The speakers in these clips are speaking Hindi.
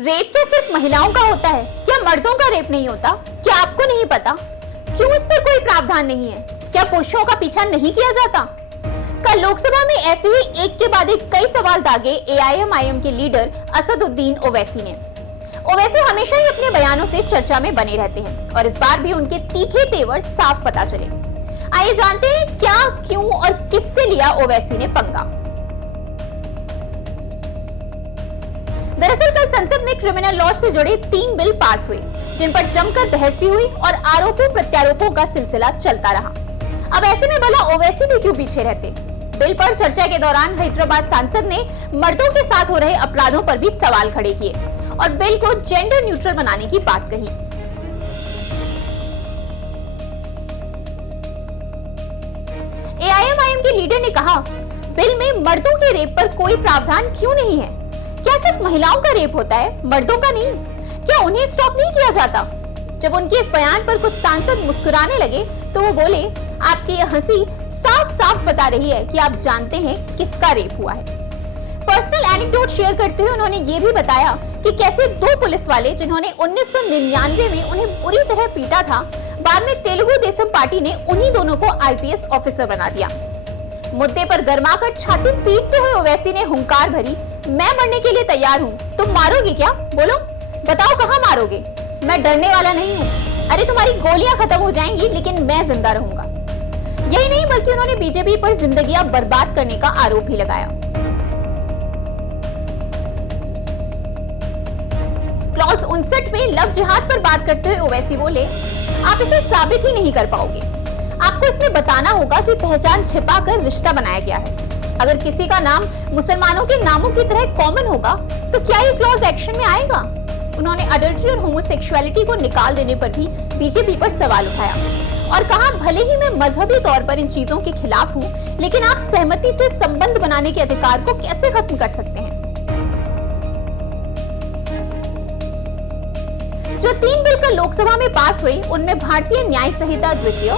रेप क्या सिर्फ महिलाओं का होता है? क्या मर्दों का रेप नहीं होता? क्या आपको नहीं पता? क्यों इस पर कोई प्रावधान नहीं है? क्या पुरुषों का पीछा नहीं किया जाता? कल लोकसभा में ऐसे ही एक के बाद एक कई सवाल दागे एआईएमआईएम के लीडर असदुद्दीन ओवैसी ने। ओवैसी हमेशा ही अपने बयानों से चर्चा में बने रहते हैं और इस बार भी उनके तीखे तेवर साफ पता चले। आइए जानते हैं क्या, क्यों और किससे लिया ओवैसी ने पंगा। दरअसल कल संसद में क्रिमिनल लॉ से जुड़े 3 बिल पास हुए, जिन पर जमकर बहस भी हुई और आरोपों प्रत्यारोपों का सिलसिला चलता रहा। अब ऐसे में भला ओवैसी भी क्यों पीछे रहते? बिल पर चर्चा के दौरान हैदराबाद सांसद ने मर्दों के साथ हो रहे अपराधों पर भी सवाल खड़े किए और बिल को जेंडर न्यूट्रल बनाने की बात कही। एआईएमआईएम के लीडर ने कहा, बिल में मर्दों के रेप पर कोई प्रावधान क्यों नहीं है? क्या सिर्फ महिलाओं का रेप होता है, मर्दों का नहीं? क्या उन्हें स्टॉप नहीं किया जाता? जब उनके इस बयान पर कुछ सांसद मुस्कुराने लगे तो वो बोले, आपकी यह हंसी साफ साफ बता रही है कि आप जानते हैं किसका रेप हुआ है। पर्सनल एनेक्डोट शेयर करते हुए उन्होंने ये भी बताया कि कैसे 2 पुलिस वाले जिन्होंने 1999 में उन्हें बुरी तरह पीटा था, बाद में तेलुगु देशम पार्टी ने उन्हीं दोनों को आईपीएस ऑफिसर बना दिया। मुद्दे पर गर्माकर छाती पीटते हुए ओवैसी ने हुंकार भरी, मैं मरने के लिए तैयार हूँ, तुम मारोगे क्या? बोलो, बताओ कहाँ मारोगे? मैं डरने वाला नहीं हूँ। अरे तुम्हारी गोलियां खत्म हो जाएंगी लेकिन मैं जिंदा रहूंगा। यही नहीं बल्कि उन्होंने बीजेपी पर जिंदगियां बर्बाद करने का आरोप भी लगाया। क्लॉज 59 में लव जिहाद पर बात करते हुए ओवैसी बोले, आप इसे साबित ही नहीं कर पाओगे। आपको इसमें बताना होगा कि पहचान छिपाकर रिश्ता बनाया गया है। अगर किसी का नाम मुसलमानों के नामों की तरह कॉमन होगा तो क्या ये क्लॉज एक्शन में आएगा? उन्होंने अडल्ट्री और होमोसेक्सुअलिटी को निकाल देने पर भी बीजेपी पर सवाल उठाया और कहा, भले ही मैं मजहबी तौर पर इन चीजों के खिलाफ हूं, लेकिन आप सहमति से संबंध बनाने के अधिकार को कैसे खत्म कर सकते हैं? जो 3 बिल कल लोकसभा में पास हुई, उनमें भारतीय न्याय संहिता द्वितीय,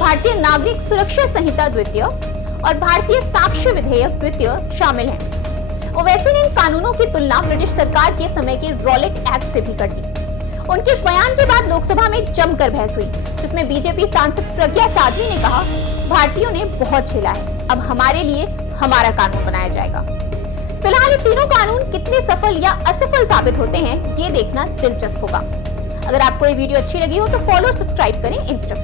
भारतीय नागरिक सुरक्षा संहिता द्वितीय और भारतीय साक्ष्य विधेयक द्वितीय शामिल हैं। ओवैसी ने इन कानूनों की तुलना ब्रिटिश सरकार के समय के रॉलेट एक्ट से भी कर दी। उनके इस बयान के बाद लोकसभा में जमकर बहस हुई, जिसमें बीजेपी सांसद प्रज्ञा साध्वी ने कहा, भारतीयों ने बहुत झेला है, अब हमारे लिए हमारा कानून बनाया जाएगा। फिलहाल ये तीनों कानून कितने सफल या असफल साबित होते हैं, ये देखना दिलचस्प होगा। अगर आपको ये वीडियो अच्छी लगी हो तो फॉलो और सब्सक्राइब करें इंस्टा।